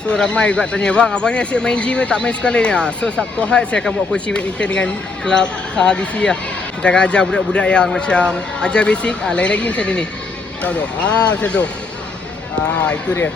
So ramai juga tanya, bang abang ni asyik main gym ke tak main sekali ni? So Sabtu Ahad saya akan buat coaching badminton dengan kelab KHBC lah. Kita akan ajar budak-budak yang macam ajar basic, lain lagi macam ni. Tahu tu? Macam tu. Itu dia.